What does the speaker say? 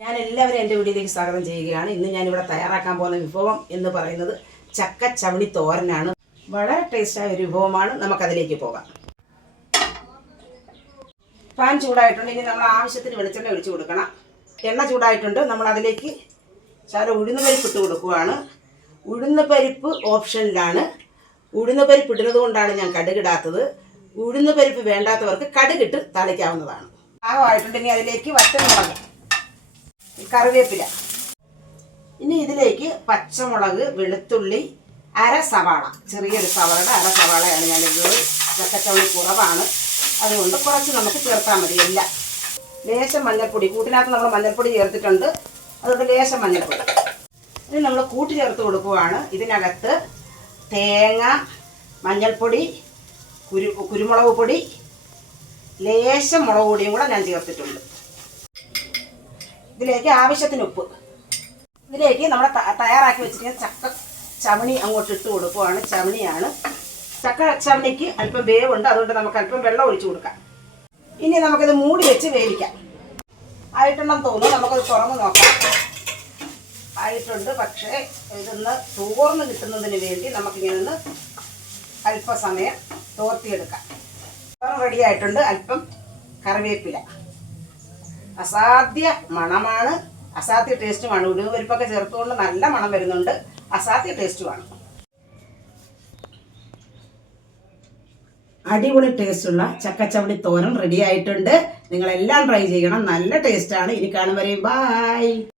ഞാൻ എല്ലാവരും എന്റെ വീഡിയോയിലേക്ക് സ്വാഗതം ചെയ്യുകയാണ്. ഇന്ന് ഞാനിവിടെ തയ്യാറാക്കാൻ പോകുന്ന വിഭവം എന്ന് പറയുന്നത് ചക്ക ചവണി തോരനാണ്. വളരെ ടേസ്റ്റായ ഒരു വിഭവമാണ്. നമുക്കതിലേക്ക് പോകാം. പാൻ ചൂടായിട്ടുണ്ട്. ഇനി നമ്മൾ ആവശ്യത്തിന് വെളിച്ചെണ്ണ ഒഴിച്ചു കൊടുക്കണം. എണ്ണ ചൂടായിട്ടുണ്ട്. നമ്മൾ അതിലേക്ക് ചാല ഉഴുന്ന് പരിപ്പ് ഇട്ട് കൊടുക്കുകയാണ് ഉഴുന്ന് പരിപ്പ് ഓപ്ഷനിലാണ്. ഉഴുന്ന് പരിപ്പ് ഇടുന്നത് കൊണ്ടാണ് ഞാൻ കടുകിടാത്തത്. ഉഴുന്ന് പരിപ്പ് വേണ്ടാത്തവർക്ക് കടുകിട്ട് തളിക്കാവുന്നതാണ്. ഇനി അതിലേക്ക് വറ്റൽമുളക് കറിവേപ്പില. ഇനി ഇതിലേക്ക് പച്ചമുളക് വെളുത്തുള്ളി അര സവാള. ചെറിയൊരു സവാളയുടെ അര സവാളയാണ് ഞാനിത് ചക്കച്ചവളി കുറവാണ്. അതുകൊണ്ട് കുറച്ച് നമുക്ക് ചേർത്താൽ മതി. എല്ലാം ലേശം മഞ്ഞൾപ്പൊടി. കൂട്ടിനകത്ത് നമ്മൾ മഞ്ഞൾപ്പൊടി ചേർത്തിട്ടുണ്ട്. അതുകൊണ്ട് ലേശം മഞ്ഞൾപ്പൊടി. ഇനി നമ്മൾ കൂട്ടി ചേർത്ത് കൊടുക്കുവാണ്. ഇതിനകത്ത് തേങ്ങ മഞ്ഞൾപ്പൊടി കുരു കുരുമുളക് പൊടി ലേശം മുളക് പൊടിയും കൂടെ ഞാൻ ചേർത്തിട്ടുണ്ട്. ഇതിലേക്ക് ആവശ്യത്തിന് ഉപ്പ്. ഇതിലേക്ക് നമ്മൾ തയ്യാറാക്കി വെച്ചിരിക്കുന്ന ചക്ക ചവണി അങ്ങോട്ട് ഇട്ട് കൊടുക്കുവാണ്. ചവണിയാണ്. ചക്ക ചവണിക്ക് അല്പം വേവുണ്ട്. അതുകൊണ്ട് നമുക്ക് അല്പം വെള്ളം ഒഴിച്ചു കൊടുക്കാം. ഇനി നമുക്കിത് മൂടി വെച്ച് വേവിക്കാം. ആയിട്ടുണ്ടെന്ന് തോന്നുന്നു. നമുക്കത് തുറന്ന് നോക്കാം. ആയിട്ടുണ്ട്. പക്ഷേ ഇതൊന്ന് തോർന്ന് കിട്ടുന്നതിന് വേണ്ടി നമുക്കിങ്ങനെ ഒന്ന് അല്പസമയം തോർത്തിയെടുക്കാം. റെഡി ആയിട്ടുണ്ട്. അല്പം കറിവേപ്പില. അസാധ്യ മണമാണ്. അസാധ്യ ടേസ്റ്റുമാണ് ഉലുവ പരിപ്പൊക്കെ ചേർത്തുകൊണ്ട് നല്ല മണം വരുന്നുണ്ട്. അസാധ്യ ടേസ്റ്റുമാണ് അടിപൊളി ടേസ്റ്റുള്ള ചക്കച്ചവടി തോരൻ റെഡി ആയിട്ടുണ്ട്. നിങ്ങളെല്ലാം ട്രൈ ചെയ്യണം. നല്ല ടേസ്റ്റാണ് ഇനി കാണും വരെയും. ബായ്